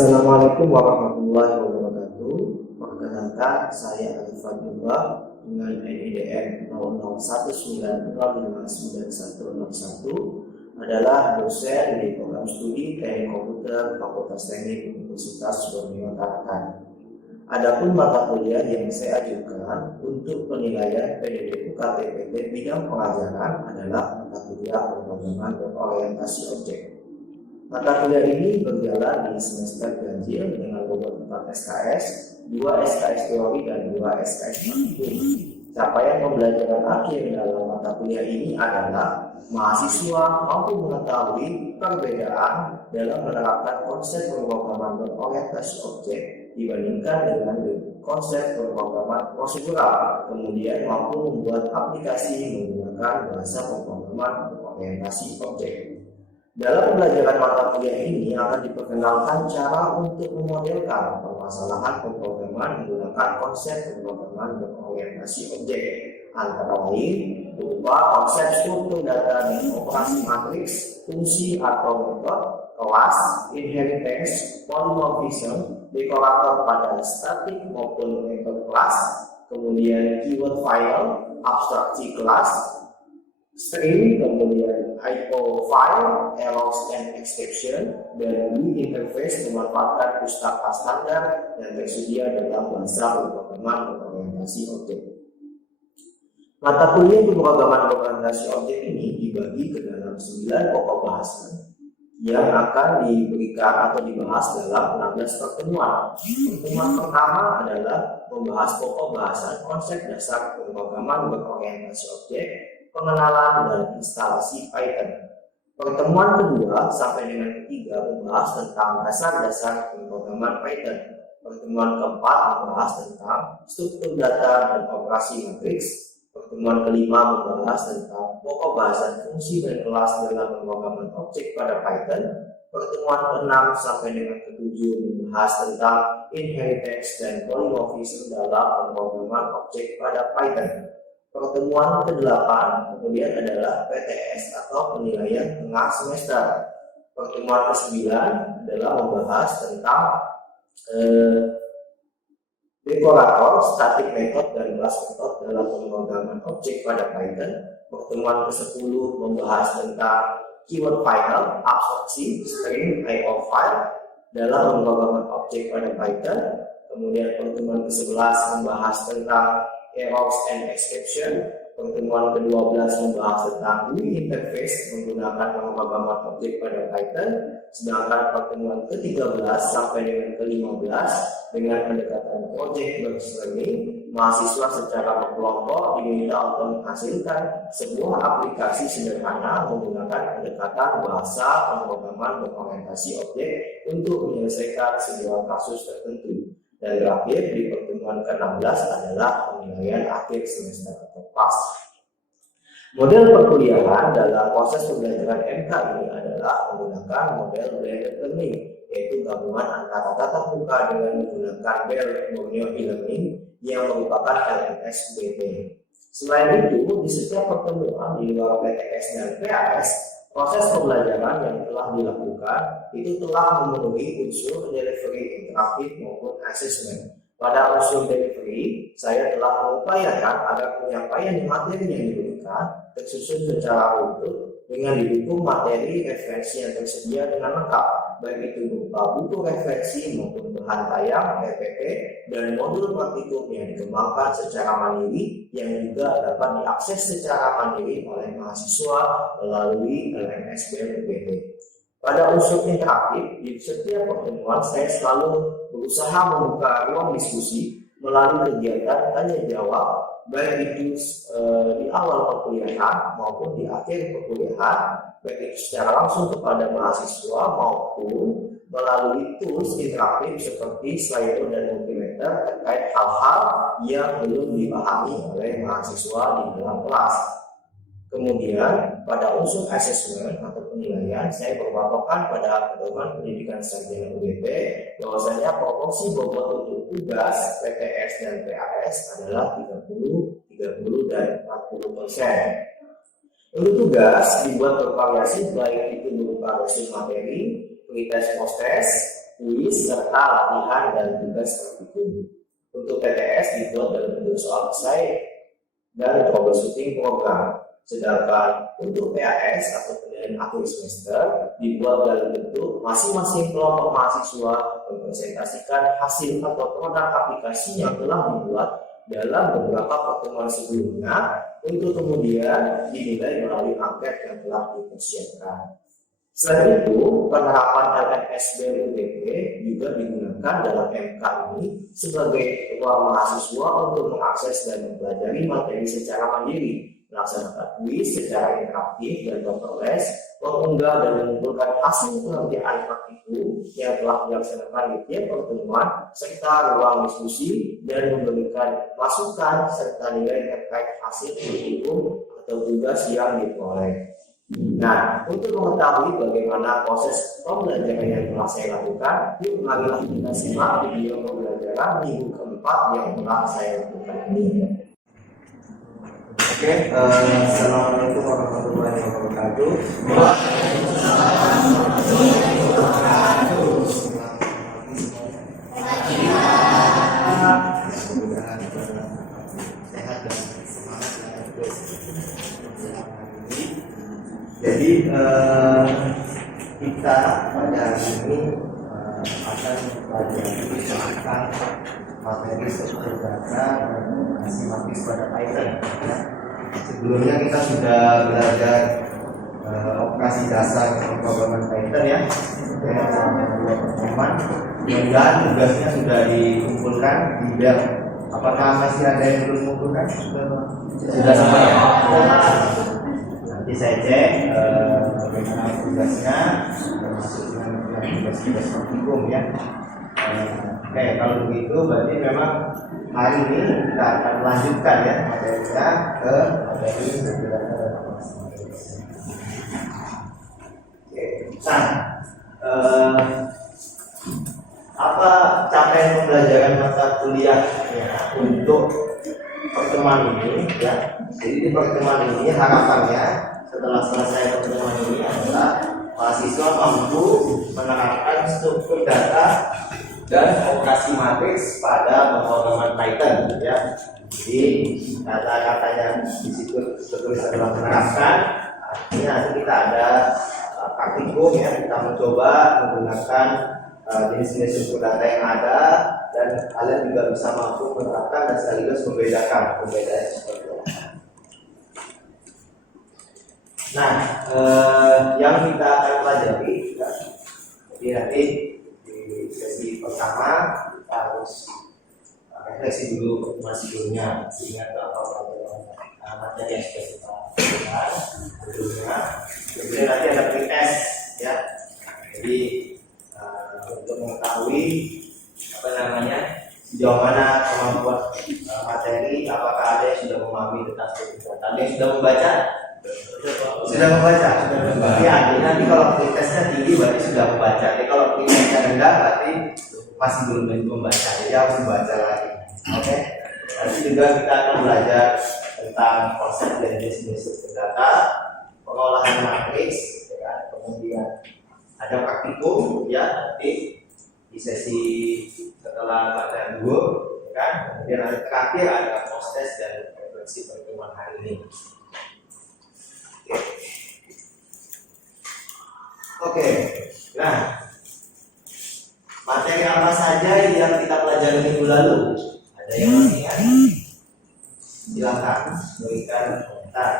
Assalamualaikum warahmatullahi wabarakatuh. Perkenalkan, saya Arif Fadlullah dengan NIDM 0019059101 adalah dosen di program studi Teknik Komputer Fakultas Teknik Universitas Borneo Tarakan. Adapun mata kuliah yang saya ajukan untuk penilaian PDD UKT bidang pengajaran adalah mata kuliah pemrograman berorientasi objek. Mata kuliah ini berjalan di semester ganjil dengan bobot 4 SKS, 2 SKS teori dan 2 SKS praktikum. Capaian pembelajaran akhir dalam mata kuliah ini adalah mahasiswa mampu mengetahui perbedaan dalam menerapkan konsep pemrograman berorientasi objek dibandingkan dengan konsep pemrograman prosedural, kemudian mampu membuat aplikasi menggunakan bahasa pemrograman berorientasi objek. Dalam pembelajaran mata kuliah ini akan diperkenalkan cara untuk memodelkan permasalahan pemrograman menggunakan konsep pemrograman berorientasi objek, antara lain berupa konsep struktur data dan operasi matriks, fungsi atau metode, kelas, inheritance, polymorphism, dekorator pada static maupun metode kelas, kemudian keyword file, abstraksi kelas, string, kemudian IO file, errors and exception, dan GUI interface memanfaatkan pustaka standar yang tersedia dalam bahasa pemrograman berorientasi objek. Mata kuliah pemrograman berorientasi objek ini dibagi ke dalam 9 pokok bahasan yang akan diberikan atau dibahas dalam 16 pertemuan. Pertemuan pertama adalah membahas pokok bahasan konsep dasar pemrograman berorientasi objek, pengenalan dan instalasi Python. Pertemuan kedua sampai dengan ketiga membahas tentang dasar-dasar pemrograman Python. Pertemuan keempat membahas tentang struktur data dan operasi matriks. Pertemuan kelima membahas tentang pokok bahasan fungsi dan kelas dalam pemrograman objek pada Python. Pertemuan ke-6 sampai dengan ke-7 membahas tentang inheritance dan polymorphism dalam pemrograman objek pada Python. Pertemuan ke-8 kemudian adalah PTS atau penilaian tengah semester. Pertemuan ke-9 adalah membahas tentang dekorator, static method dan class method dalam pemrograman objek pada Python. Pertemuan ke-10 membahas tentang keyword file, abstraksi, string, IO file dalam pemrograman objek pada Python. Kemudian pertemuan ke-11 membahas tentang errors and exception. Pertemuan ke-12 membahas tentang GUI interface menggunakan pemrograman objek pada Python. Sedangkan pertemuan ke-13 sampai dengan ke-15 dengan pendekatan project based learning, mahasiswa secara berkelompok diminta untuk menghasilkan sebuah aplikasi sederhana menggunakan pendekatan bahasa pemrograman berorientasi objek untuk menyelesaikan sebuah kasus tertentu. Dan terakhir di pertemuan ke-16 adalah penilaian akhir semester atau PAS. Model perkuliahan dalam proses pembelajaran MK ini adalah menggunakan model blended learning, yaitu gabungan antara tatap muka dengan menggunakan Borneo e-learning yang merupakan LMS BT. Selain itu, di setiap pertemuan di luar PTS dan PAS, proses pembelajaran yang telah dilakukan itu telah memenuhi unsur delivery interaktif maupun assessment. Pada unsur delivery, saya telah mengupayakan agar penyampaian materi yang diberikan tersusun secara utuh dengan didukung materi referensi yang tersedia dengan lengkap, baik itu berupa buku referensi maupun bahan tayang, PPT, dan modul praktikum yang dikembangkan secara mandiri yang juga dapat diakses secara mandiri oleh mahasiswa melalui LMS BPT. Pada unsur interaktif, di setiap pertemuan saya selalu berusaha membuka ruang diskusi melalui kegiatan tanya jawab, baik itu di awal perkuliahan maupun di akhir perkuliahan, baik itu secara langsung kepada mahasiswa maupun melalui tools interaktif seperti Slido dan Mentimeter terkait hal-hal yang belum dipahami oleh mahasiswa di dalam kelas. Kemudian pada unsur assessment atau penilaian, saya berpatokan pada pedoman pendidikan sarjana UGT bahwasanya proporsi bobot untuk tugas PTS dan PAS adalah 30, 30 dan 40%. Untuk tugas dibuat bervariasi baik itu berupa resume materi, pretest post-test, kuis, serta latihan dan tugas praktikum. Untuk PTS dibuat dalam bentuk soal esai dan troubleshooting program. Sedangkan untuk PAS atau penilaian akhir semester dibuat dalam bentuk masing-masing kelompok mahasiswa mempresentasikan hasil atau produk aplikasi yang telah dibuat dalam beberapa pertemuan sebelumnya untuk kemudian dinilai melalui angket yang telah dipersiapkan. Selain itu, penerapan LMSB-UTP juga digunakan dalam MK ini sebagai ruang mahasiswa untuk mengakses dan mempelajari materi secara mandiri, melaksanakan kuis secara interaktif dan paperless, mengunggah dan mengumpulkan hasil pengerjaan praktikum yang telah dilaksanakan di tiap pertemuan, serta ruang diskusi dan memberikan masukan serta nilai terkait hasil praktikum atau tugas yang diperoleh. Nah, untuk mengetahui bagaimana proses pembelajaran yang telah saya lakukan, yuk marilah kita simak video pembelajaran minggu keempat yang telah saya lakukan ini. Oke, assalamualaikum warahmatullahi wabarakatuh. Mudah-mudahan sehat dan semangat ya. Jadi kita pada hari ini akan mempelajari tentang materi struktur data dan sistematis pada Python. Sebelumnya kita sudah belajar operasi dasar pemrograman Python ya, teman-teman. Dan tugasnya sudah dikumpulkan di Bel. Apakah masih ada yang belum mengumpulkan? Sudah sama ya. Nanti saya cek bagaimana tugasnya, termasuk dengan tugas-tugas praktikum ya. Oke, kalau begitu berarti memang hari ini kita akan melanjutkan ya materinya ke materi Nah, apa capaian pembelajaran mata kuliah ya, untuk pertemuan ini ya. Jadi di pertemuan ini harapannya setelah selesai pertemuan ini adalah mahasiswa mampu menerapkan struktur data dan operasi matriks pada pemrograman Python ya. Jadi kata-katanya di situ tertulis adalah menerapkan. Ini nanti kita ada praktikum ya, kita mencoba menggunakan jenis-jenis struktur data yang ada dan kalian juga bisa mampu menerapkan dan sekaligus membedakan perbedaannya seperti apa. Nah, yang kita akan pelajari ya, jadi nanti di sesi pertama kita harus refleksi dulu pertemuan sebelumnya, ingat apa materi yang sudah kita lakukan sebelumnya. Kemudian nanti ada pretest ya. Jadi untuk mengetahui sejauh mana kemampuan materi, apakah ada yang sudah memahami tentang struktur data, ada yang sudah membaca? Sudah membaca. Ya, nanti kalau pretestnya tinggi berarti sudah membaca. Jadi kalau pretestnya rendah berarti masih belum membaca. Jadi harus membaca lagi. Oke. Nanti juga kita akan belajar tentang konsep dan jenis struktur data, pengolahan matriks, ya, kemudian ada praktikum ya nanti di sesi setelah pelajaran dulu, ya kan? Kemudian nanti terakhir ada proses dan refleksi pertemuan hari ini. Oke. Nah, materi apa saja yang kita pelajari minggu lalu? Ada yang masih ingat? Silakan berikan komentar.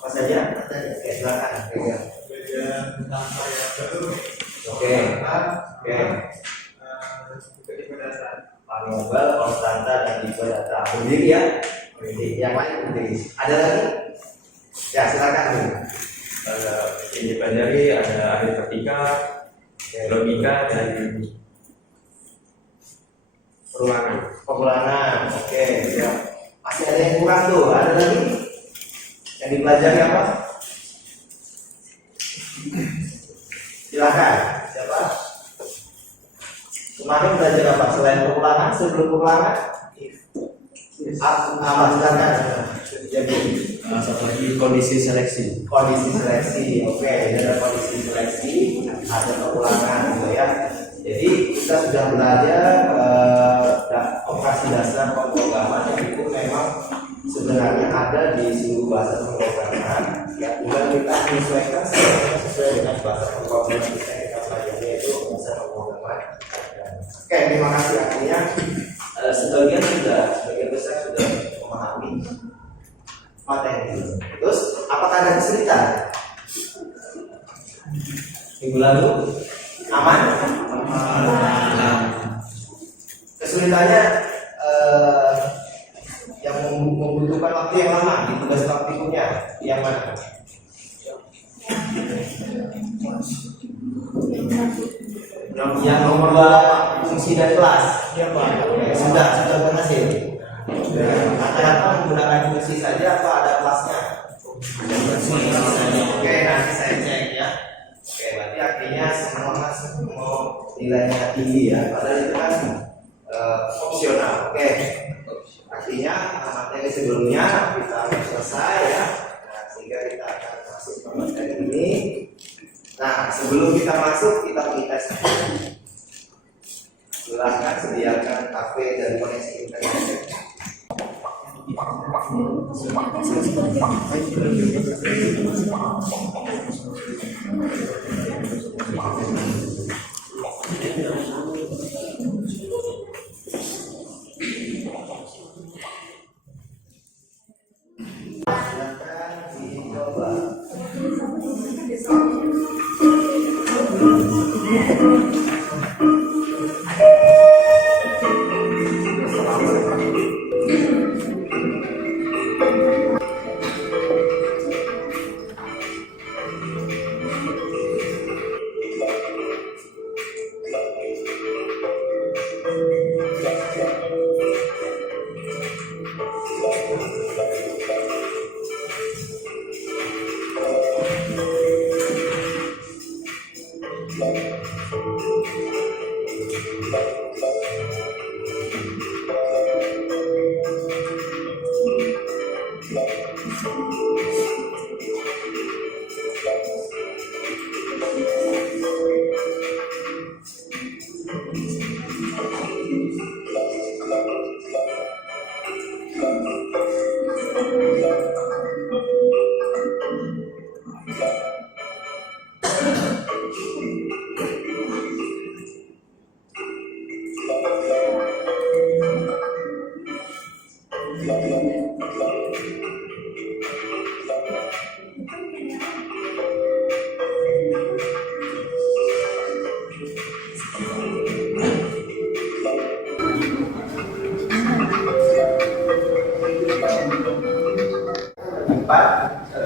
Apa saja? Oke, silakan. Oke. Variabel, konstanta dan tipe data. Berdiri ya. Yang lain berdiri. Ada lagi? Ya, silakan. Dipelajari ada aritmatika, logika dan pengulangan. Oke, ya. Masih ada yang kurang tuh. Ada lagi? Yang dipelajari apa? Silakan. Siapa? Kemarin belajar apa? Selain pengulangan, sebelum pengulangan? Silakan. Jadi Satu lagi kondisi seleksi. kondisi seleksi, oke, ada kondisi seleksi, ada kekurangan gitu ya. Jadi kita sudah belajar operasi dasar pemrograman yang itu memang sebenarnya ada di seluruh bahasa pemrograman. Ya, tinggal kita menyesuaikan sesuai dengan bahasa pemrograman kita pelajari yaitu bahasa pemrograman. Oke, terima kasih. Artinya sebagian besar sudah memahami materi. Terus, apakah ada kesulitan? Minggu lalu aman? Kesulitannya yang membutuhkan waktu yang lama di tugas praktikumnya yang mana? Yang nomor 2 fungsi dan kelas. Sudah berhasil. Rata-rata menggunakan fungsi saja atau ada kelasnya? Oke, nanti saya cek ya. Oke, berarti akhirnya semua nilainya tinggi ya. Padahal itu kan opsional. Oke, artinya materi sebelumnya kita harus selesai ya. Nah, sehingga kita akan masuk ke materi ini. Nah, sebelum kita masuk kita tes. Silahkan sediakan kafe dan koneksi internet. Silakan dicoba.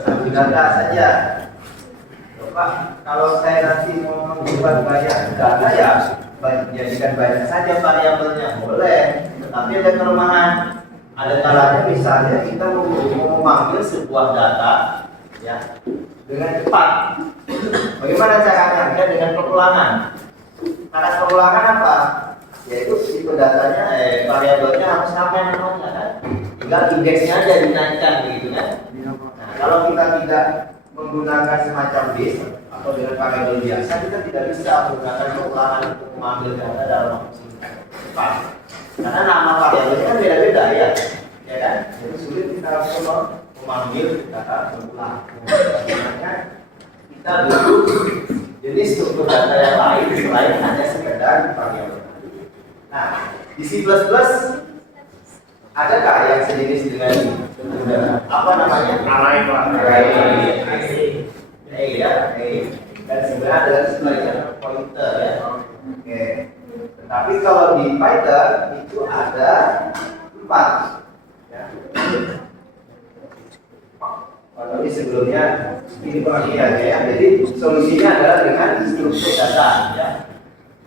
Satu data saja. Pak, kalau saya nanti mau membuat banyak data ya jadikan banyak saja variabelnya, boleh. Tetapi ada kelemahan. Ada kalanya misalnya kita mau memanggil sebuah data ya dengan cepat. Bagaimana caranya? Ya dengan pengulangan. Cara pengulangan apa? Yaitu tipe datanya variabelnya harus sama namanya kan. Tinggal indeksnya aja dinaikkan begitu kan. Nah, kalau kita tidak menggunakan semacam list atau dengan variabel biasa, kita tidak bisa menggunakan pengulangan untuk mengambil data dalam waktu singkat. Cepat. Karena nama variabelnya kan beda-beda ya kan? Jadi sulit kita harus memanggil data berulang. Makanya kita butuh jenis struktur data yang lain selain hanya sekedar variabel. Nah, di C++ adakah yang sejenis dengan ini? Apa namanya? Array ya. Dan sebenarnya adalah sebenarnya pointer ya. Oke. Tetapi kalau di Python itu ada 4. Ya. Kalau ini sebelumnya ini aja ya. Jadi solusinya adalah dengan struktur data ya.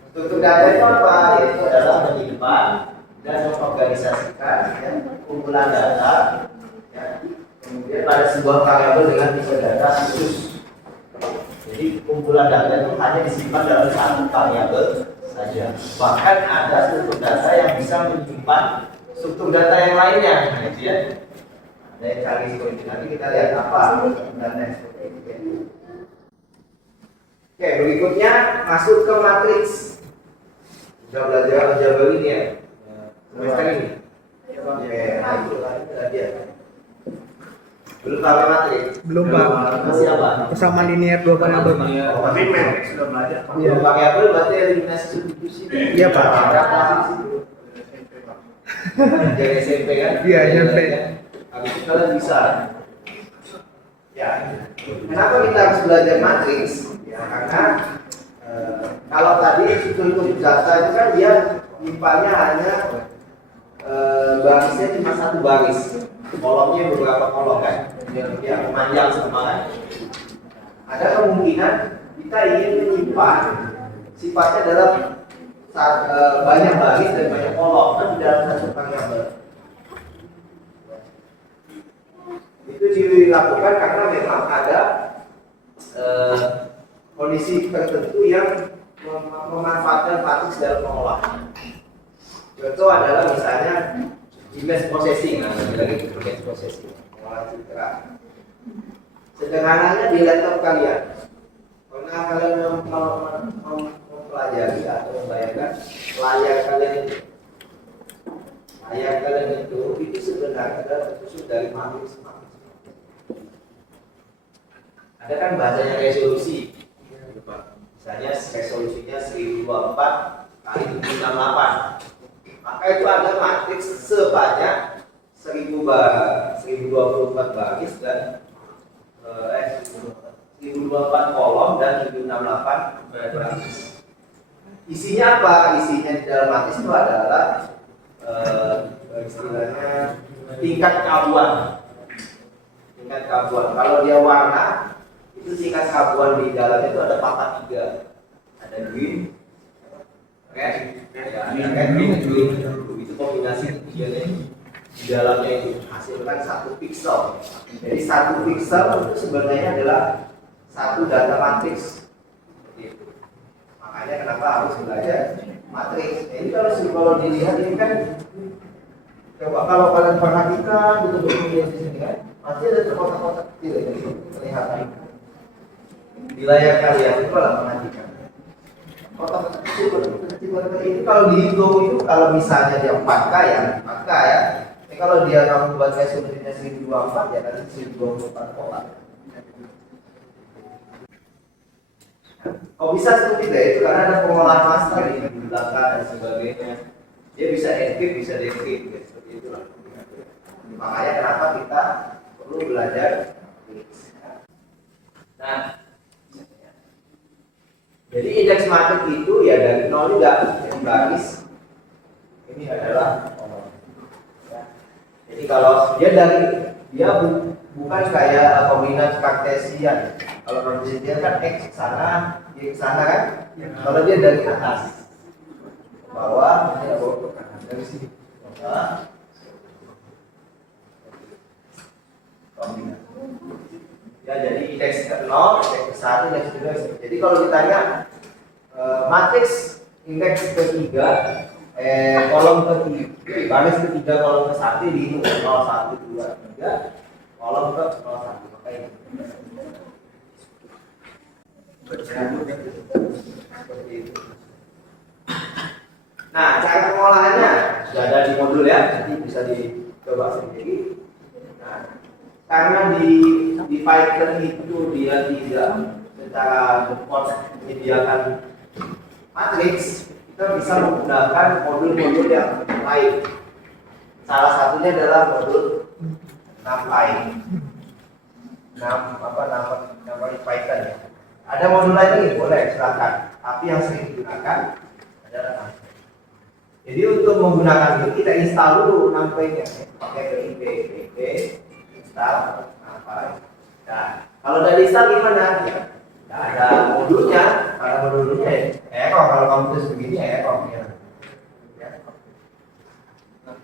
Struktur data itu apa? Yaitu adalah menyimpan dan mengorganisasikan ya, kumpulan data ya. Kemudian pada sebuah variabel dengan tipe data khusus. Jadi kumpulan data itu hanya disimpan dalam satu variabel saja. Bahkan ada struktur data yang bisa menyimpan struktur data yang lainnya, gitu ya. Ada yang cari seperti ini. Nanti kita lihat apa data yang seperti ini. Ya. Oke, berikutnya masuk ke matriks. Sudah belajar aljabar ini ya, semester ini. Oke, nah itu tadi ya. Belum pakai matriks. Belum, Pak. Masih apa? Sama linear dua variabel, Pak. Tapi matriks sudah belajar. Iya. Belum pakai apa? Berarti eliminasi substitusi. Iya, Pak. Berapa? Dari SMP kan? Iya, SMP. Habis itu kalian bisa. Ya. Kenapa kita harus belajar matriks? Ya, karena kalau tadi struktur data itu kan dia nyimpannya hanya barisnya cuma satu baris, kolomnya beberapa kolom kan, yang memanjang semua kan. Ada kemungkinan kita ingin menyimpan sifatnya dalam banyak baris dan banyak kolom kan di dalam satu variabel. Itu dilakukan karena memang ada kondisi tertentu yang memanfaatkan matriks dalam pengolahan. Contoh adalah misalnya image processing, nah lagi image processing, pengolahan citra. Sederhananya di laptop kalian, pernah kalian mempelajari atau membayangkan layar kalian itu sebenarnya tersusun dari matriks. Ada kan bahasanya resolusi. Misalnya resolusinya 1024 kali 768. Maka itu ada matriks sebanyak 1024 baris dan 1024 kolom dan 768 baris. Isinya apa? Isinya di dalam matriks itu adalah istilahnya tingkat keabuan. Tingkat keabuan. Kalau dia warna itu tingkat keabuan di dalam itu ada patah 3. Ada green, red, green, itu kombinasi tiga di dalamnya itu hasilkan 1 pixel. Jadi 1 pixel itu sebenarnya adalah satu data matriks. Makanya kenapa harus belajar matriks. Ini kalau dilihat ini kan, coba kalau kalian perhatikan betul-betul di sini kan, pasti ada kotak-kotak kecil ini kelihatan di layar kalian itu kalau perhatikan. Kotak kecil ini kalau dihitung itu kalau misalnya dia 4K ya. Kalau dia kamu buat resolusinya 1024 ya nanti 1024 kotak. Kok bisa seperti itu? Karena ada pengolahan master di belakang dan sebagainya. Dia bisa encrypt, bisa decrypt, ya, seperti itulah. Makanya kenapa kita perlu belajar. Nah, jadi indeks matriks itu ya dari 0 juga jadi baris. Ini adalah kolom. Ya. Jadi kalau dia bukan kayak kombinasi kartesian. Kalau kartesian kan x ke sana, y ke sana kan. Kalau dia dari atas ke bawah, ini bawa ke kanan dari sini. Kombinasi. Ya, jadi indeks ke 0, indeks ke 1, indeks ke 2. Jadi kalau ditanya matriks indeks ketiga, kolom ketiga, baris ketiga, kolom ke 1 dihitung 0, 1, 2, 3, kolom ke 0, 1. Maka ini. Seperti itu. Nah, cara pengolahannya sudah ada di modul ya, nanti bisa dicoba sendiri. Nah, karena di Python itu dia tidak secara default menyediakan matriks, kita bisa menggunakan modul-modul yang lain. Salah satunya adalah modul NumPy. Nama Python ya. Ada modul lain lagi boleh silakan. Tapi yang sering digunakan adalah NumPy. Jadi untuk menggunakan ini kita install dulu NumPy-nya, pakai pip install NumPy. Nah, kalau udah install gimana? Ya, nggak ada modulnya. Kalau modulnya kalau kamu tulis begini ya.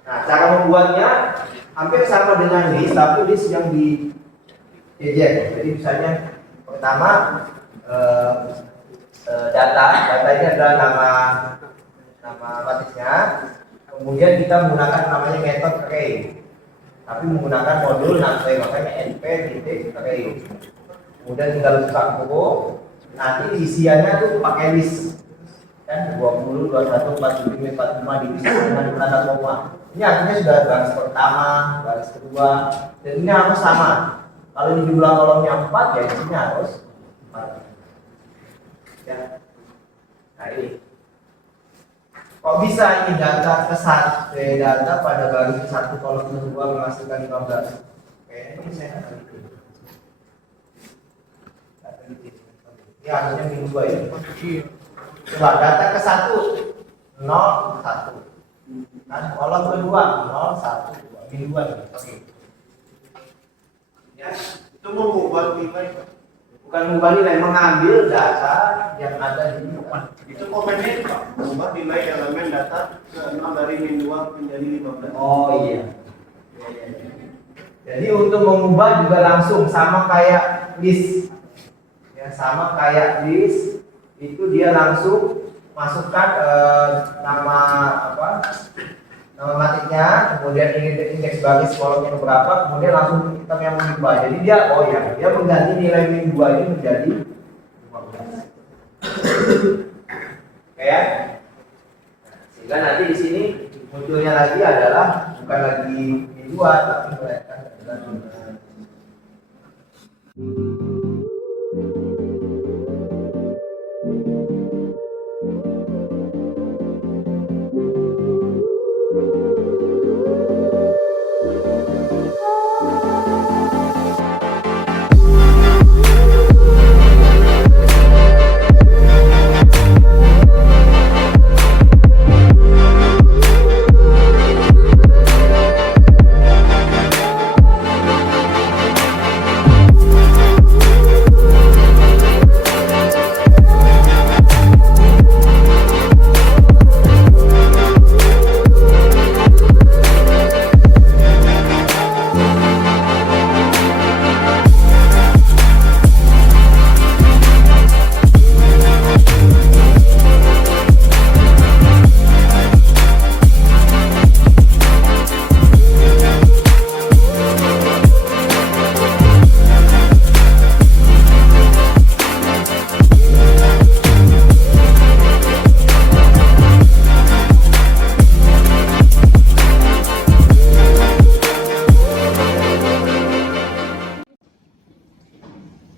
Nah, cara membuatnya hampir sama dengan list, tapi list yang di eject. Jadi misalnya pertama data ini adalah nama matriksnya, Kemudian kita menggunakan namanya metode array, tapi menggunakan modul nanti makanya np titik array. Kemudian tinggal buka buku, nanti isiannya tuh pakai list kan 20, 21, 47, 45 diisi dengan tanda koma. Ini artinya sudah baris pertama, baris kedua, dan ini harus sama. Kalau di jumlah kolomnya 4 ya isinya harus 4. Ya. Nah ini. Kok bisa ini data data pada baris 1 kolom kedua menghasilkan 15? Oke, ini saya akan bikin. Ini harusnya minggu 2 ya. Coba data ke 1 0 1. Kan kolom kedua 0 1 2 minggu 2. Oke. Ya, itu mengubah nilai. Bukan mengubah nilai, mengambil data yang ada di Itu komennya Pak, mengubah nilai elemen data ke 0 dari min 2 menjadi 15. Oh iya. Jadi untuk mengubah juga langsung sama kayak list. Ya, sama kayak list itu dia langsung masukkan nama apa? Nama matiknya, kemudian indeks baris kolomnya berapa, kemudian langsung kita yang mengubah. Jadi dia dia mengganti nilai min 2 ini menjadi 15. Ya, sehingga nanti di sini munculnya lagi adalah bukan lagi min 2 tapi mereka adalah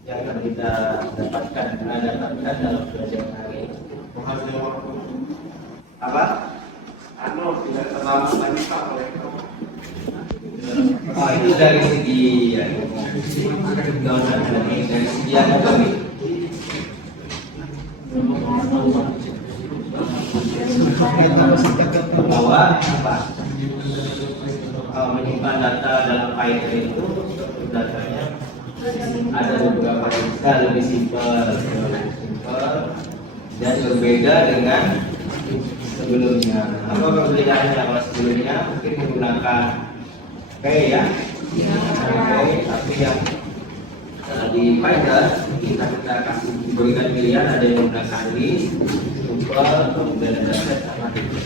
yang akan kita dapatkan dalam pelajaran hari ini. Apa? Tidak terlalu lagi Pak oleh Oh itu dari segi dari segi akademik. Bahwa apa? Kalau menyimpan data dalam Python itu datanya ada beberapa bisa lebih simpel dan berbeda dengan sebelumnya. Apa perbedaannya sama sebelumnya? Mungkin menggunakan P ya, P, tapi yang di Python kita kasih berikan pilihan, ada yang menggunakan list, tuple, kemudian ada set sama itu.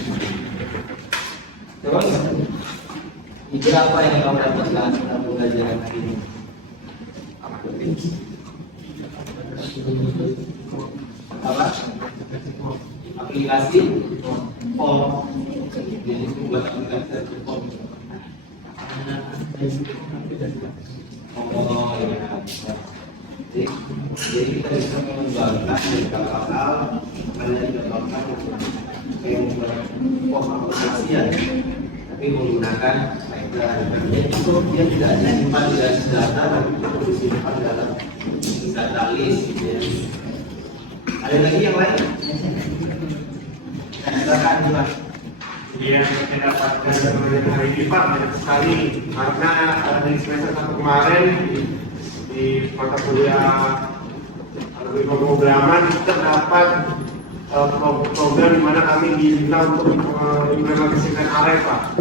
Terus itu apa yang kamu dapatkan dalam pelajaran hari ini? Apa? Aplikasi form. Jadi membuat aplikasi form. Oh ya. Jadi kita bisa mengembangkan beberapa hal pada dikembangkan yang form aplikasi ya, tapi menggunakan Python. Jadi dia tidak hanya simpan di dalam data, tapi juga disimpan dalam data list. Ya. Ada lagi yang lain? Silakan Mas. Iya, saya dapatkan hari ini Pak banyak sekali karena dari semester 1 kemarin di mata kuliah algoritma pemrograman kita dapat program di mana kami diminta untuk mengimplementasikan array Pak.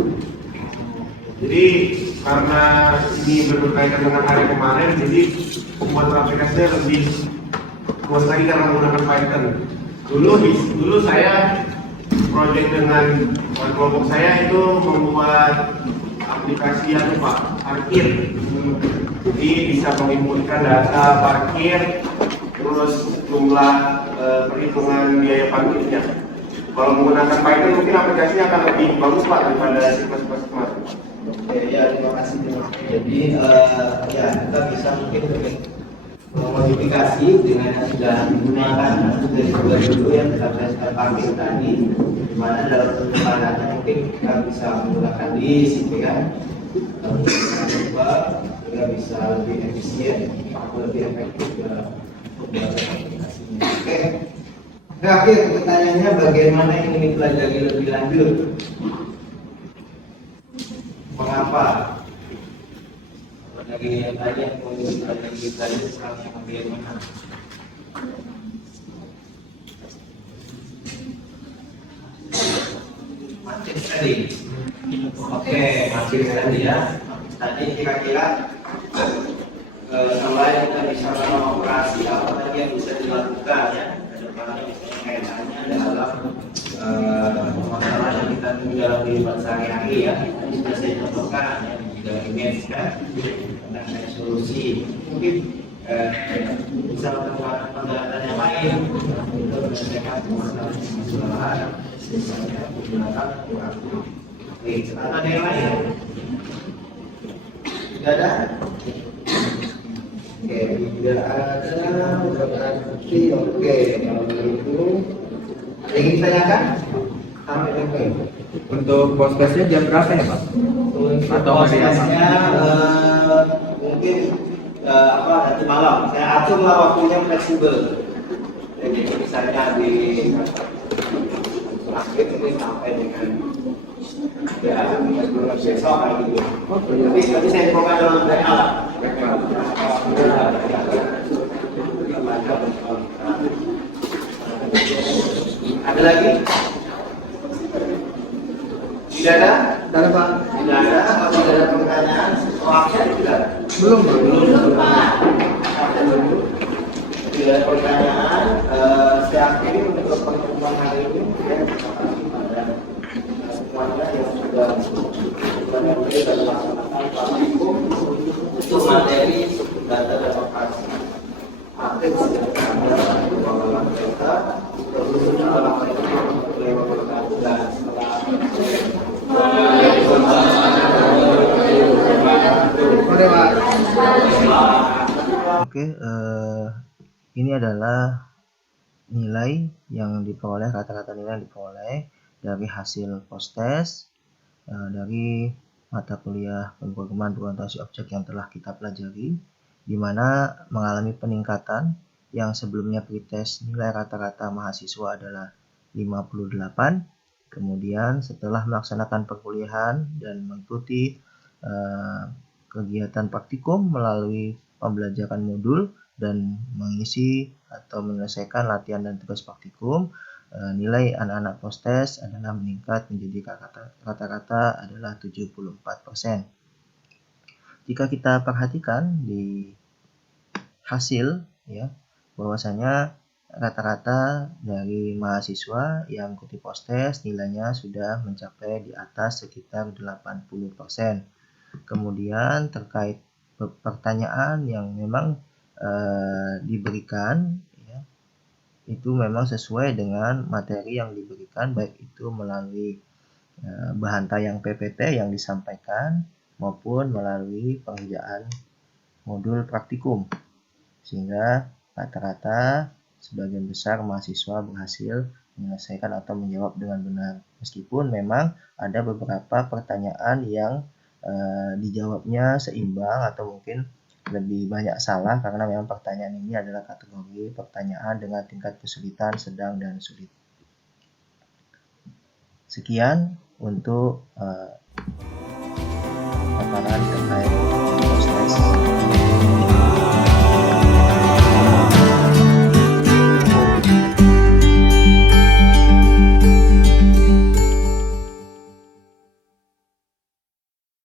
Jadi karena ini berkaitan dengan array kemarin, jadi membuat aplikasinya lebih luas lagi karena menggunakan Python. Dulu saya proyek dengan kelompok saya itu membuat aplikasi yang Pak parkir. Jadi bisa menginputkan data parkir, terus jumlah perhitungan biaya parkirnya. Kalau menggunakan Python mungkin aplikasinya akan lebih bagus Pak daripada C++ kemarin. Oke, ya terima kasih. Jadi ya kita bisa mungkin memodifikasi dengan yang sudah digunakan sudah dibuat dulu yang berdasarkan parkir tadi, di mana dalam penyebarannya mungkin kita bisa menggunakan list, gitu kan, sehingga bisa lebih efisien, lebih efektif untuk belajar aplikasinya. Oke. Terakhir pertanyaannya bagaimana ini dipelajari lebih lanjut? Mengapa? Dari yang tadi yang mau dipelajari lebih lanjut sekarang yang bagaimana? Materi tadi. Oke, materi tadi ya. Tadi kira-kira selain kita bisa melakukan operasi apa lagi yang bisa dilakukan ya? Kaitannya dalam masalah yang kita temui dalam kehidupan sehari-hari ya. Tadi sudah saya contohkan ya, juga image kan, tentang solusi. Mungkin bisa menggunakan pendekatan yang lain untuk menyelesaikan masalah misalnya menggunakan kurang. Oke, ada yang lain? Tidak ada? Oke, tidak ada, berarti oke, kalau begitu ada yang ditanyakan? Sampai oke. Untuk postcastnya jam berapa ya Pak? Untuk Atau prosesnya mungkin nanti malam. Saya aturlah waktunya fleksibel. Jadi misalnya di akhir ini sampai dengan ya besok kayak gitu. Tapi saya infokan dalam WA. Ada lagi? Tidak ada? Tidak ada Pak. Tidak ada. Kalau tidak ada pertanyaan, waktunya tidak. Belum Pak. Belum Pak. Tidak ada pertanyaan. Saya akhiri untuk pertemuan hari ini. Ya, terima kasih pada semuanya yang sudah mengikuti dan melaksanakan praktikum untuk materi data dan operasi. Aktif sejak Anda pengelolaan data, terkhususnya dalam hal ini pengelolaan dan Oke, ini adalah nilai yang diperoleh, rata-rata nilai yang diperoleh dari hasil post-test dari mata kuliah pemrograman berorientasi objek yang telah kita pelajari, di mana mengalami peningkatan yang sebelumnya pretest nilai rata-rata mahasiswa adalah 58, kemudian setelah melaksanakan perkuliahan dan mengikuti kegiatan praktikum melalui pembelajaran modul dan mengisi atau menyelesaikan latihan dan tugas praktikum, nilai anak-anak post-test adalah meningkat menjadi rata-rata adalah 74%. Jika kita perhatikan di hasil ya, bahwasanya rata-rata dari mahasiswa yang mengikuti post-test nilainya sudah mencapai di atas sekitar 80%. Kemudian terkait pertanyaan yang memang diberikan ya, itu memang sesuai dengan materi yang diberikan, baik itu melalui bahan tayang PPT yang disampaikan maupun melalui pengerjaan modul praktikum, sehingga rata-rata sebagian besar mahasiswa berhasil menyelesaikan atau menjawab dengan benar, meskipun memang ada beberapa pertanyaan yang dijawabnya seimbang atau mungkin lebih banyak salah, karena memang pertanyaan ini adalah kategori pertanyaan dengan tingkat kesulitan sedang dan sulit. Sekian untuk paparan terkait post-test.